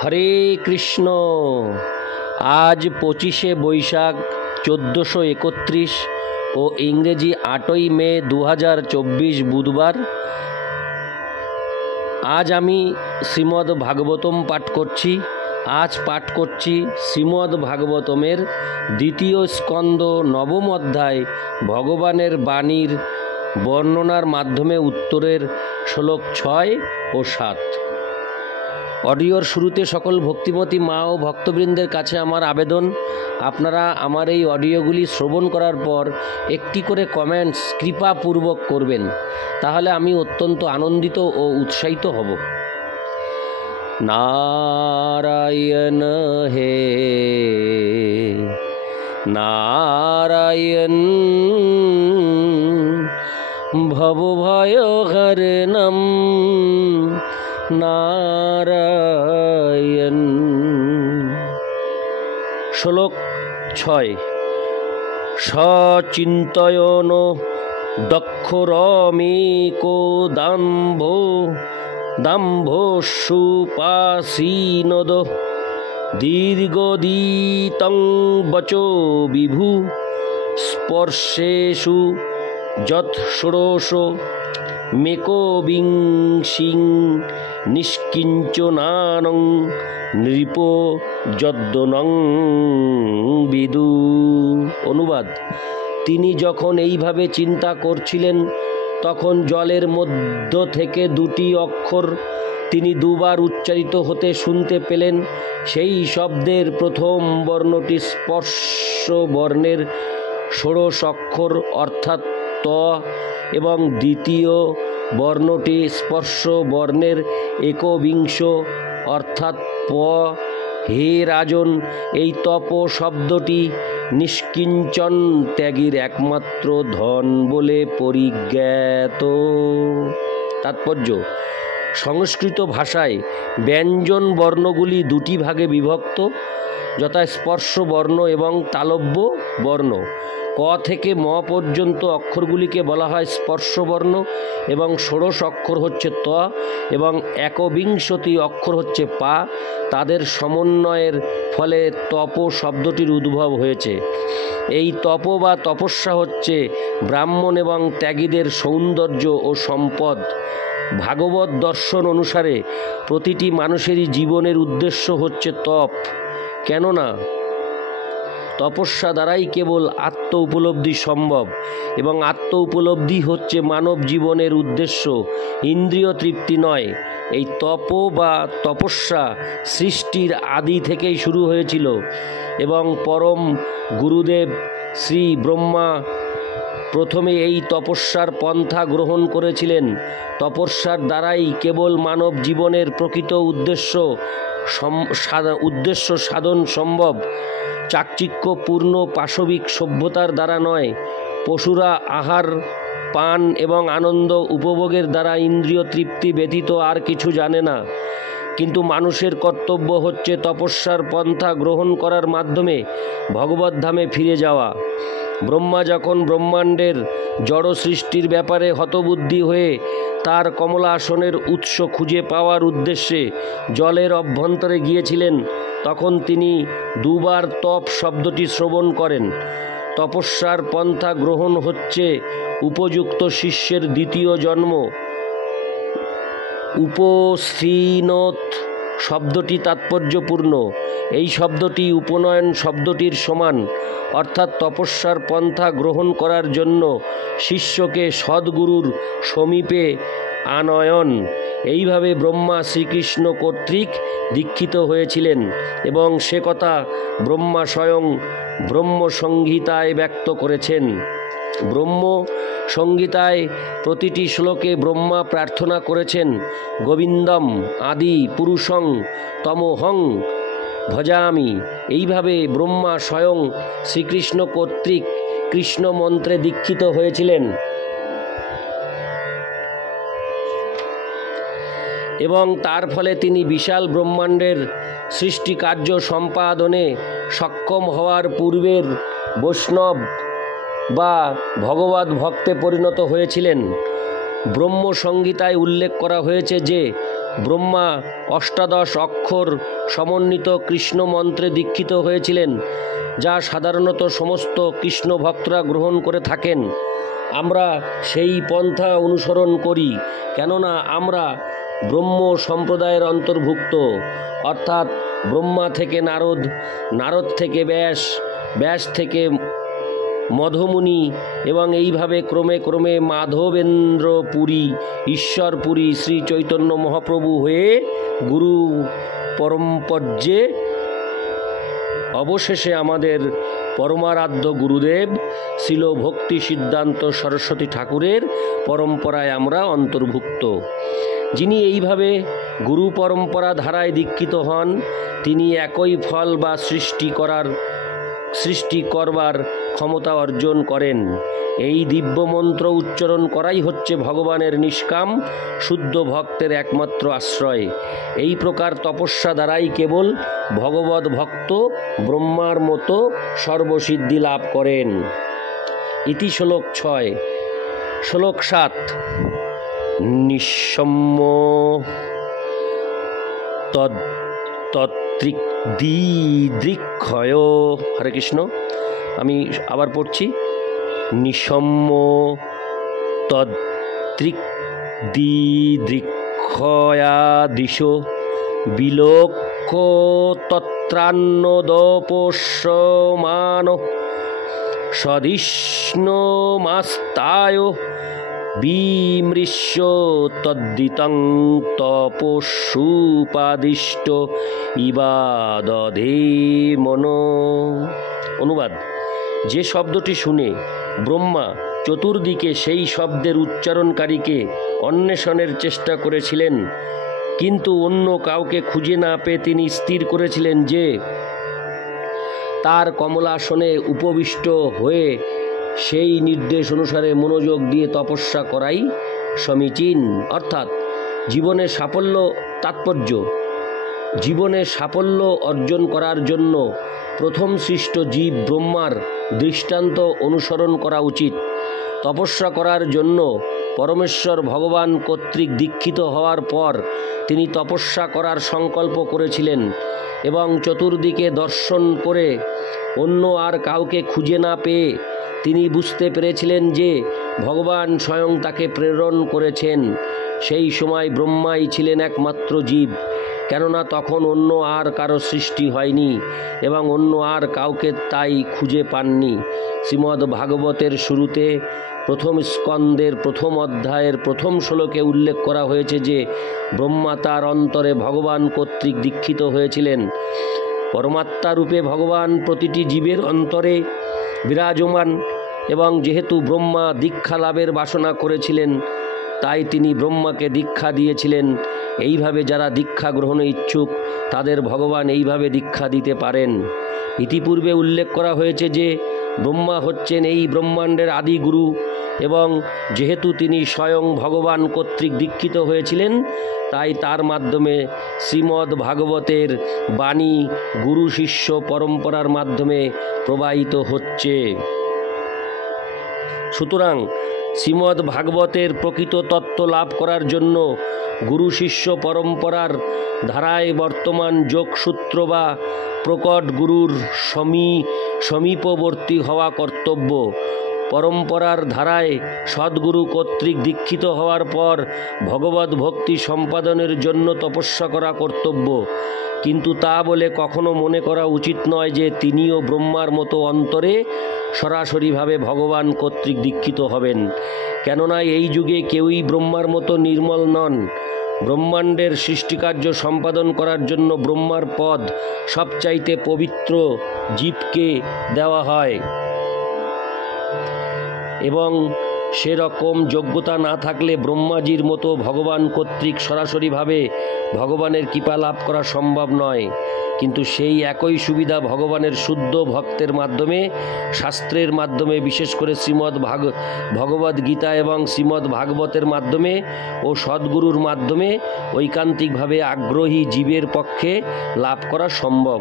হরে কৃষ্ণ। আজ 25শে বৈশাখ 1431 ও ইংরেজি 8ই মে 2024 বুধবার। আজ আমি শ্রীমদ্ ভাগবতম পাঠ করছি। আজ পাঠ করছি শ্রীমদ্ ভাগবতমের দ্বিতীয় স্কন্দ নবম অধ্যায় ভগবানের বাণীর বর্ণনার মাধ্যমে উত্তরের শ্লোক 6 ও 7। অডিওর শুরুতে সকল ভক্তিমতী মা ও ভক্তবৃন্দের কাছে আমার আবেদন, আপনারা আমার এই অডিওগুলি শ্রবণ করার পর একটি করে কমেন্টস কৃপাপূর্বক করবেন, তাহলে আমি অত্যন্ত আনন্দিত ও উৎসাহিত হব। নারায়ণ হে নারায়ণ ভবভয়হরণম নারায়ণ। শ্লোক 6। সচিন্তয়ন দক্ষরমেকো দাম্ভোষুপাসীনদ দীর্ঘদীতং বচো বিভু স্পর্শেষু যৎ ষোড়শ মেকবিংশিং নিষ্কিঞ্চনানং নৃপ যদ্দনং বিদু। অনুবাদ: তিনি যখন এইভাবে চিন্তা করছিলেন, তখন জলের মধ্য থেকে দুটি অক্ষর তিনি দুবার উচ্চারিত হতে শুনতে পেলেন। সেই শব্দের প্রথম বর্ণটি স্পর্শ বর্ণের ষোড়শ অক্ষর অর্থাৎ ত এবং দ্বিতীয় বর্ণটি স্পর্শ বর্ণের একবিংশ অর্থাৎ প। হে রাজন, এই তপ শব্দটি নিষ্কিঞ্চন ত্যাগীর একমাত্র ধন বলে পরিজ্ঞাত। তাৎপর্য: সংস্কৃত ভাষায় ব্যঞ্জন বর্ণগুলি দুটি ভাগে বিভক্ত, যথা স্পর্শ বর্ণ এবং তালব্য বর্ণ। ক থেকে ম পর্যন্ত অক্ষরগুলিকে বলা হয় স্পর্শ বর্ণ এবং ষোড়শ অক্ষর হচ্ছে ত এবং একবিংশতি অক্ষর হচ্ছে পা। তাদের সমন্বয়ের ফলে তপ শব্দটির উদ্ভব হয়েছে। এই তপ বা তপস্যা হচ্ছে ব্রাহ্মণ এবং ত্যাগীদের সৌন্দর্য ও সম্পদ। ভাগবত দর্শন অনুসারে প্রতিটি মানুষেরই জীবনের উদ্দেশ্য হচ্ছে তপ, কেননা তপস্যা দ্বারাই কেবল আত্ম উপলব্ধি সম্ভব এবং আত্ম উপলব্ধি হচ্ছে মানব জীবনের উদ্দেশ্য, ইন্দ্রিয় তৃপ্তি নয়। এই তপ বা তপস্যা সৃষ্টির আদি থেকেই শুরু হয়েছিল এবং পরম গুরুদেব শ্রী ব্রহ্মা প্রথমে এই তপস্যার পন্থা গ্রহণ করেছিলেন। তপস্যার দ্বারাই কেবল মানব জীবনের প্রকৃত উদ্দেশ্য সাধন সম্ভব। চাকচিক্যপূর্ণ পাশবিক সভ্যতার দ্বারা নয়। পশুরা আহার পান এবং আনন্দ উপভোগের দ্বারা ইন্দ্রিয় তৃপ্তি ব্যতীত আর কিছু জানে না, কিন্তু মানুষের কর্তব্য হচ্ছে তপস্যার পন্থা গ্রহণ করার মাধ্যমে ভগবদ্ধামে ফিরে যাওয়া। ব্রহ্মা যখন ব্রহ্মাণ্ডের জড় সৃষ্টির ব্যাপারে হতবুদ্ধি হয়ে তার কমলাসনের উৎস খুঁজে পাওয়ার উদ্দেশ্যে জলের অভ্যন্তরে গিয়েছিলেন, তখন তিনি দুবার তপ শব্দটি শ্রবণ করেন। তপস্যার পন্থা গ্রহণ হচ্ছে উপযুক্ত শিষ্যের দ্বিতীয় জন্ম। উপস্থিনত শব্দটি তাৎপর্যপূর্ণ। এই শব্দটি উপনয়ন শব্দটির সমান, অর্থাৎ তপস্যার পন্থা গ্রহণ করার জন্য শিষ্যকে সদ্গুরুর সমীপে আনয়ন। এইভাবে ব্রহ্মা শ্রীকৃষ্ণ কর্তৃক দীক্ষিত হয়েছিলেন এবং সে কথা ব্রহ্মা স্বয়ং ব্রহ্মসংহিতায় ব্যক্ত করেছেন। ব্রহ্ম সংহিতায় প্রতিটি শ্লোকে ব্রহ্মা প্রার্থনা করেছেন, গোবিন্দম আদি পুরুষং তমোহং ভজামি। এইভাবে ব্রহ্মা স্বয়ং শ্রীকৃষ্ণ কর্তৃক কৃষ্ণ মন্ত্রে দীক্ষিত হয়েছিলেন এবং তার ফলে তিনি বিশাল ব্রহ্মাণ্ডের সৃষ্টি কার্য সম্পাদনে সক্ষম হওয়ার পূর্বের বৈষ্ণব বা ভগবত ভক্তে পরিণত হয়েছিলেন। ব্রহ্মসংহিতায় উল্লেখ করা হয়েছে যে ব্রহ্মা অষ্টাদশ অক্ষর সমন্বিত কৃষ্ণ মন্ত্রে দীক্ষিত হয়েছিলেন, যা সাধারণত সমস্ত কৃষ্ণ ভক্তরা গ্রহণ করে থাকেন। আমরা সেই পন্থা অনুসরণ করি, কেননা আমরা ব্রহ্ম সম্প্রদায়ের অন্তর্ভুক্ত, অর্থাৎ ব্রহ্মা থেকে নারদ, নারদ থেকে ব্যাস, ব্যাস থেকে মধুমুনি এবং এইভাবে ক্রমে ক্রমে মাধবেন্দ্র পুরী, ঈশ্বরপুরী শ্রী চৈতন্য মহাপ্রভু হয়ে গুরু পরম্পর্যে অবশেষে আমাদের পরমারাধ্য গুরুদেব শিল ভক্তি সিদ্ধান্ত সরস্বতী ঠাকুরের পরম্পরায় আমরা অন্তর্ভুক্ত। যিনি এইভাবে গুরু পরম্পরা ধারায় দীক্ষিত হন, তিনি একই ফল বা সৃষ্টি করবার ক্ষমতা অর্জন করেন। এই দিব্য মন্ত্র উচ্চারণ করাই হচ্ছে ভগবানের নিষ্কাম শুদ্ধ ভক্তের একমাত্র আশ্রয়। এই প্রকার তপস্যা দ্বারাই কেবল ভগবৎ ভক্ত ব্রহ্মার মতো সর্বসিদ্ধি লাভ করেন। ইতি শ্লোক 6। শ্লোক 7। নিঃসম্য তত্রিদৃক্ষয়। হরে কৃষ্ণ। আমি আবার পড়ছি। নিঃসম্য তত্রিদৃক্ষয়াদিশ বিলোক্ষ তত্রান্নদপস্যমান সদিষ্ণমাস্তায় বিমৃশ্য তদ্দিতং তপস্যুপাদিষ্ট ইবাদধে মনো। অনুবাদ: যে শব্দটি শুনে ব্রহ্মা চতুর্দিকে সেই শব্দের উচ্চারণকারীকে অন্বেষণের চেষ্টা করেছিলেন, কিন্তু অন্য কাউকে খুঁজে না পেয়ে তিনি স্থির করেছিলেন যে তার কমলাসনে উপবিষ্ট হয়ে সেই নির্দেশ অনুসারে মনোযোগ দিয়ে তপস্যা করাই সমীচীন। অর্থাৎ জীবনে সাফল্য অর্জন করার জন্য প্রথম সৃষ্ট জীব ব্রহ্মার দৃষ্টান্ত অনুসরণ করা উচিত। তপস্যা করার জন্য পরমেশ্বর ভগবান কর্তৃক দীক্ষিত হওয়ার পর তিনি তপস্যা করার সংকল্প করেছিলেন এবং চতুর্দিকে দর্শন করে অন্য আর কাউকে খুঁজে না পেয়ে তিনি বুঝতে পেরেছিলেন যে ভগবান স্বয়ং তাকে প্রেরণ করেছেন। সেই সময় ব্রহ্মাই ছিলেন একমাত্র জীব, কেননা তখন অন্য আর কারো সৃষ্টি হয়নি এবং অন্য আর কাউকে তাই খুঁজে পাননি। শ্রীমদ্ ভাগবতের শুরুতে প্রথম স্কন্দের প্রথম অধ্যায়ের প্রথম শ্লোকে উল্লেখ করা হয়েছে যে ব্রহ্মা তার অন্তরে ভগবান কর্তৃক দীক্ষিত হয়েছিলেন। পরমাত্মা রূপে ভগবান প্রতিটি জীবের অন্তরে বিরাজমান এবং যেহেতু ব্রহ্মা দীক্ষা লাভের বাসনা করেছিলেন, তাই তিনি ব্রহ্মাকে দীক্ষা দিয়েছিলেন। এইভাবে যারা দীক্ষা গ্রহণে ইচ্ছুক তাদের ভগবান এইভাবে দীক্ষা দিতে পারেন। ইতিপূর্বে উল্লেখ করা হয়েছে যে ব্রহ্মা হচ্ছেন এই ব্রহ্মাণ্ডের আদি গুরু এবং যেহেতু তিনি স্বয়ং ভগবান কর্তৃক দীক্ষিত হয়েছিলেন, তাই তার মাধ্যমে শ্রীমদ্ ভাগবতের বাণী গুরু শিষ্য পরম্পরার মাধ্যমে প্রবাহিত হচ্ছে। সুতরাং শ্রীমদ্ ভাগবতের প্রকৃত তত্ত্ব লাভ করার জন্য গুরু শিষ্য পরম্পরার ধারায় বর্তমান যোগসূত্র বা প্রকট গুরুর সমীপবর্তী হওয়া কর্তব্য। পরম্পরার ধারায় সদ্গুরু কর্তৃক দীক্ষিত হওয়ার পর ভগবত ভক্তি সম্পাদনের জন্য তপস্যা করা কর্তব্য, কিন্তু তা বলে কখনো মনে করা উচিত নয় যে তিনিও ব্রহ্মার মতো অন্তরে সরাসরিভাবে ভগবান কর্তৃক দীক্ষিত হবেন, কেননা এই যুগে কেউই ব্রহ্মার মতো নির্মল নন। ব্রহ্মাণ্ডের সৃষ্টিকার্য সম্পাদন করার জন্য ব্রহ্মার পদ সবচাইতে পবিত্র জীবকে দেওয়া হয় এবং সেরকম যোগ্যতা না থাকলে ব্রহ্মাজির মতো ভগবান কর্তৃক সরাসরিভাবে ভগবানের কৃপা লাভ করা সম্ভব নয়। কিন্তু সেই একই সুবিধা ভগবানের শুদ্ধ ভক্তের মাধ্যমে, শাস্ত্রের মাধ্যমে, বিশেষ করে ভগবদ্ গীতা এবং শ্রীমদ্ ভাগবতের মাধ্যমে ও সদ্গুরুর মাধ্যমে ঐকান্তিকভাবে আগ্রহী জীবের পক্ষে লাভ করা সম্ভব।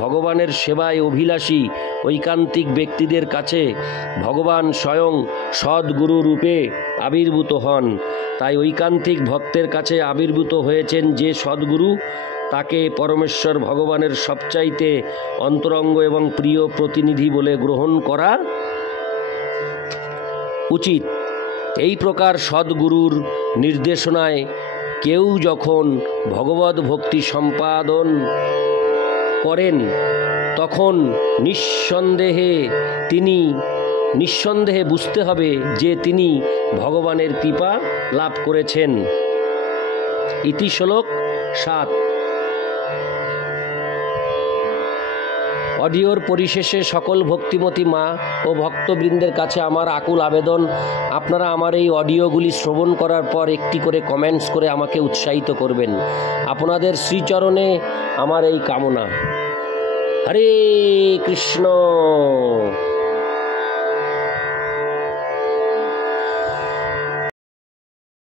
ভগবানের সেবায় অভিলাষী ঐকান্তিক ব্যক্তিদের কাছে ভগবান স্বয়ং সদ্গুরু সদ্গুরু রূপে আবির্ভূত হন। তাই ঐকান্তিক ভক্তের কাছে আবির্ভূত হয়েছেন যে সদ্গুরু, তাকে পরমেশ্বর ভগবানের সবচাইতে অন্তরঙ্গ এবং প্রিয় প্রতিনিধি বলে গ্রহণ করা উচিত। এই প্রকার সদ্গুরুর নির্দেশনায় কেউ যখন ভগবদ্ ভক্তি সম্পাদন করেন তখন নিঃসন্দেহে বুঝতে হবে যে তিনি ভগবানের কৃপা লাভ করেছেন। ইতি শ্লোক 7। অডিওর পরিশেষে সকল ভক্তিমতী মা ও ভক্তবৃন্দের কাছে আমার আকুল আবেদন, আপনারা আমার এই অডিওগুলি শ্রবণ করার পর একটি করে কমেন্টস করে আমাকে উৎসাহিত করবেন। আপনাদের শ্রীচরণে আমার এই কামনা। হরে কৃষ্ণ।